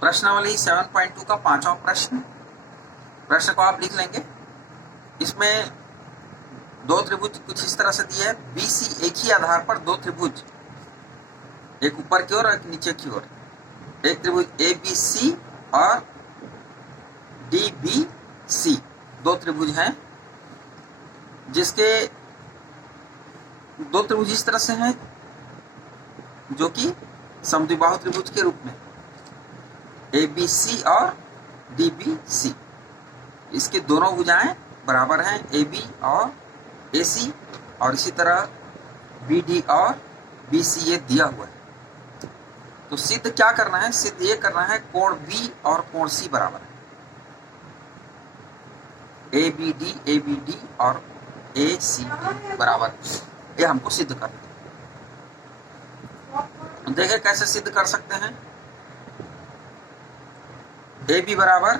प्रश्नावली 7.2 का 5वां प्रश्न को आप लिख लेंगे। इसमें दो त्रिभुज कुछ इस तरह से दिए है। BC एक ही आधार पर दो त्रिभुज, एक ऊपर की ओर और एक नीचे की ओर, एक त्रिभुज ABC और DBC, दो त्रिभुज हैं जिसके दो त्रिभुज इस तरह से हैं जो कि समद्विबाहु त्रिभुज के रूप में ABC और DBC। इसके दोनों भुजाएं बराबर हैं, AB और AC, और इसी तरह BD और BC ये दिया हुआ है। तो सिद्ध क्या करना है? सिद्ध ये करना है कोण B और कोण C बराबर है, ABD और ACD बराबर, ये हमको सिद्ध करना है। देखें कैसे सिद्ध कर सकते हैं। AB बराबर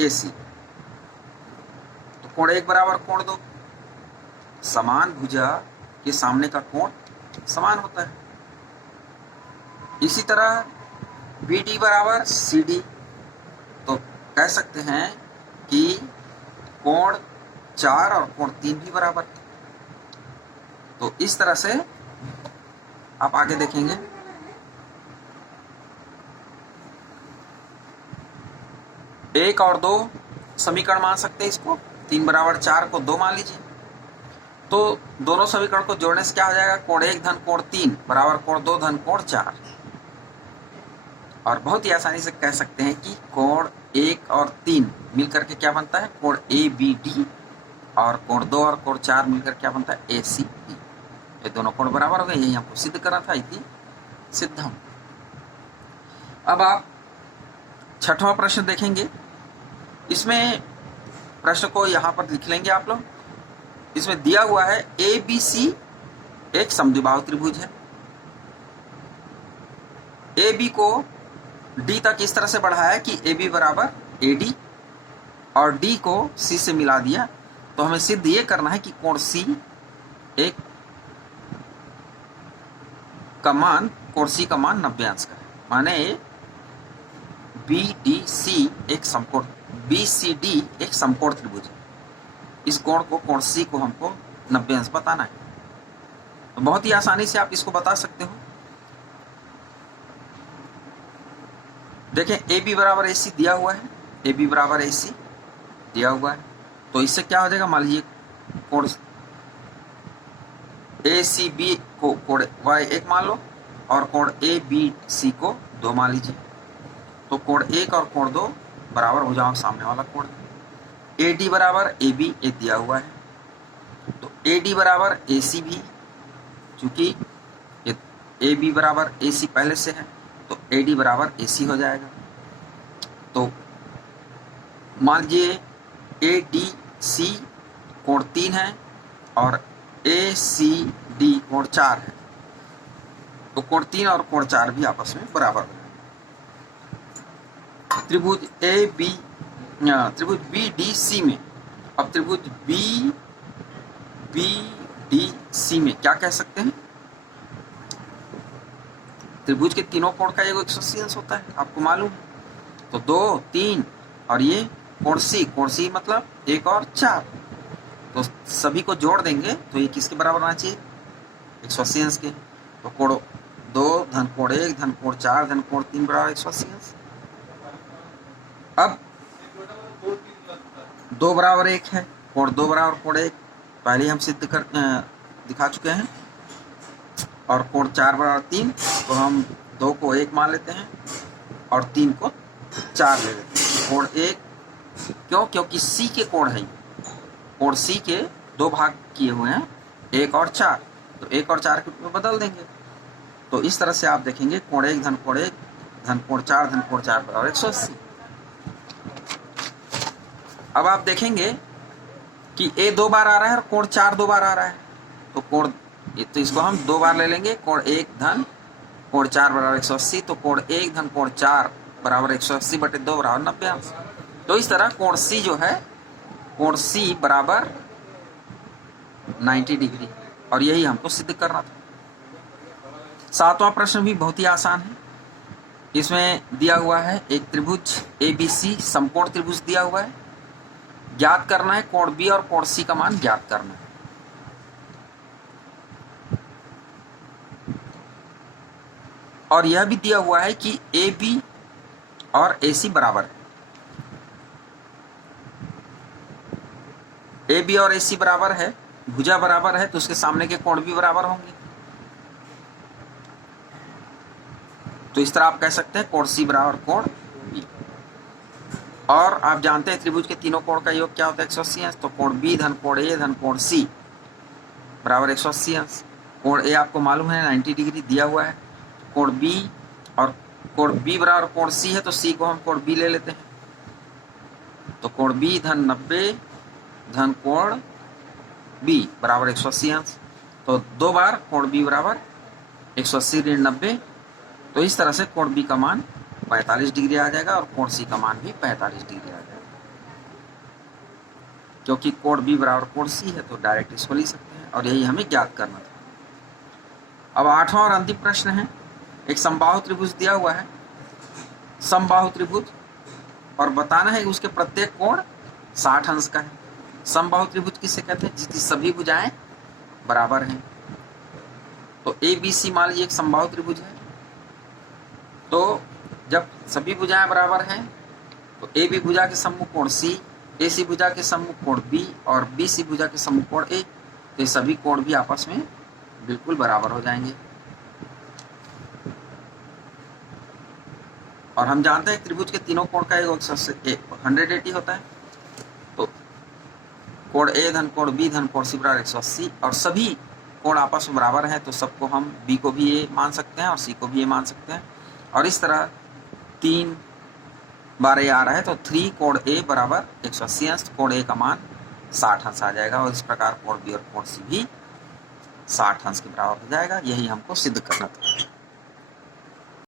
AC, तो कोण 1 बराबर कोण 2, समान भुजा के सामने का कोण समान होता है। इसी तरह BD बराबर CD, तो कह सकते हैं कि कोण 4 और कोण 3 भी बराबर। तो इस तरह से आप आगे देखेंगे। एक और दो समीकरण मान सकते हैं इसको। 3 बराबर 4 को 2 मान लीजिए। तो दोनों समीकरण को जोड़ने से क्या हो जाएगा? कोण 1 धन कोण 3 बराबर कोण 2 धन कोण 4। और बहुत ही आसानी से कह सकते हैं कि कोण 1 और 3 मिलकर के क्या बनता है? कोण ABD, और कोण 2 और कोण 4 मिलकर क्या बनता है? ACD। ये दोनों कोण बराबर हो गए। यही हमको सिद्ध करना था, इति सिद्धम। अब आप 6वां प्रश्न देखेंगे। इसमें प्रश्न को यहां पर लिख लेंगे आप लोग। इसमें दिया हुआ है ABC एक समद्विबाहु त्रिभुज है। AB को D तक इस तरह से बढ़ाया कि AB बराबर AD, और D को C से मिला दिया। तो हमें सिद्ध ये करना है कि कोण C एक का मान, कोण C का मान 90 अंश का है। माने BDC एक समकोण, BCD एक समकोण त्रिभुज है। इस कोण को, कोण C को हमको 90 अंश बताना है। तो बहुत ही आसानी से आप इसको बता सकते हो। देखें AB बराबर AC दिया हुआ है, AB बराबर AC दिया हुआ है। तो इससे क्या हो जाएगा? मान लीजिए कोण ACB को कोण Y1 मान लो, और कोण ABC को 2 मान लीजिए। तो कोण 1 और कोण 2 बराबर हो जाओ सामने वाला कोण। AD बराबर AB ये दिया हुआ है, तो AD बराबर AC भी, चूंकि AB बराबर AC पहले से है तो AD बराबर AC हो जाएगा। तो मान लीजिए ADC कोण 3 है और ACD कोण 4 है। तो कोण 3 और कोण 4 भी आपस में बराबर है। त्रिभुज BDC में, अब त्रिभुज BDC में क्या कह सकते हैं? त्रिभुज के तीनों कोण का 180 अंश होता है, आपको मालूम है। तो 2, 3 और ये कोण C मतलब 1 और 4। तो सभी को जोड़ देंगे तो ये किसके बराबर होना चाहिए? 180 अंश के। तो कोण 2 धन कोण 1 धन कोण 4 धन कोण 3 बराबर 180 अंश। अब 2 बराबर 1 है, कोण 2 बराबर कोण 1 पहले हम सिद्ध कर दिखा चुके हैं। और कोण 4 बराबर 3, तो हम 2 को 1 मान लेते हैं और 3 को 4 ले लेते हैं। कोण 1 क्यों? क्योंकि C के कोण है, कोण C के 2 भाग किए हुए हैं, 1 और 4। तो 1 और 4 के रूप में बदल देंगे। तो इस तरह से आप देखेंगे कोण 1 धन कोण 1 धन कोण 4 धन कोण 4 बराबर 180। अब आप देखेंगे कि A 2 बार आ रहा है और कोण 4 2 बार आ रहा है। तो कोण, तो इसको हम 2 बार ले लेंगे। कोण 1 धन कोण 4 बराबर 180। तो कोण 1 धन कोण 4 बराबर 180 बटे 2 बराबर 90 अंश। तो इस तरह कोण C जो है, कोण C बराबर 90 डिग्री, और यही हमको सिद्ध करना था। 7वां प्रश्न भी बहुत ही आसान है। इसमें दिया हुआ है एक त्रिभुज ABC समकोण त्रिभुज दिया हुआ है, ज्ञात करना है कोण B और कोण C का मान ज्ञात करना है। और यह भी दिया हुआ है कि AB और AC बराबर है। AB और AC बराबर है, भुजा बराबर है, तो उसके सामने के कोण भी बराबर होंगे। तो इस तरह आप कह सकते हैं कोण C बराबर कोण B। और आप जानते हैं त्रिभुज के तीनों कोण का योग क्या होता है 180 अंश। तो कोण B धन कोण A धन कोण C बराबर 180 अंश। कोण A आपको मालूम है 90 डिग्री दिया हुआ है। कोण B और कोण B बराबर कोण C है, तो C को हम कोण B ले लेते हैं। तो कोण B धन 90 धन कोण B बराबर 180 अंश। तो 2 बार कोण B बराबर 180 ऋण 90। तो इस तरह से कोण B का मान 45 डिग्री आ जाएगा और कोण C का मान भी 45 डिग्री आ जाएगा। क्योंकि कोण B बराबर कोण C है तो डायरेक्ट इसको लिख सकते हैं, और यही हमें ज्ञात करना था। अब 8वां और अंतिम प्रश्न है। एक समबाहु त्रिभुज दिया हुआ है, समबाहु त्रिभुज, और बताना है उसके प्रत्येक कोण 60 अंश का है। समबाहु त्रिभुज किसे कहते हैं? जिसकी सभी भुजाएं बराबर हैं। तो ABC मान लीजिए एक समबाहु त्रिभुज है। तो जब सभी भुजाएं बराबर हैं तो AB भुजा के सम्मुख कोण C, AC भुजा के सम्मुख कोण B और BC भुजा के सम्मुख कोण A, तो ये सभी कोण भी आपस में बिल्कुल बराबर हो जाएंगे। और हम जानते हैं त्रिभुज के तीनों कोण का योग 180 होता है। तो कोण A धन कोण B धन कोण C बराबर 180, और सभी कोण आपस में बराबर हैं, तो सबको हम B को भी A मान सकते हैं और C को भी A मान सकते हैं। और इस तरह 3 बार A आ रहा है, तो 3 कोण A बराबर 180 अंश, कोण A का मान 60 अंश आ जाएगा। और इस प्रकार कोण B और कोण C भी 60 अंश के बराबर हो जाएगा। यही हमको सिद्ध करना था।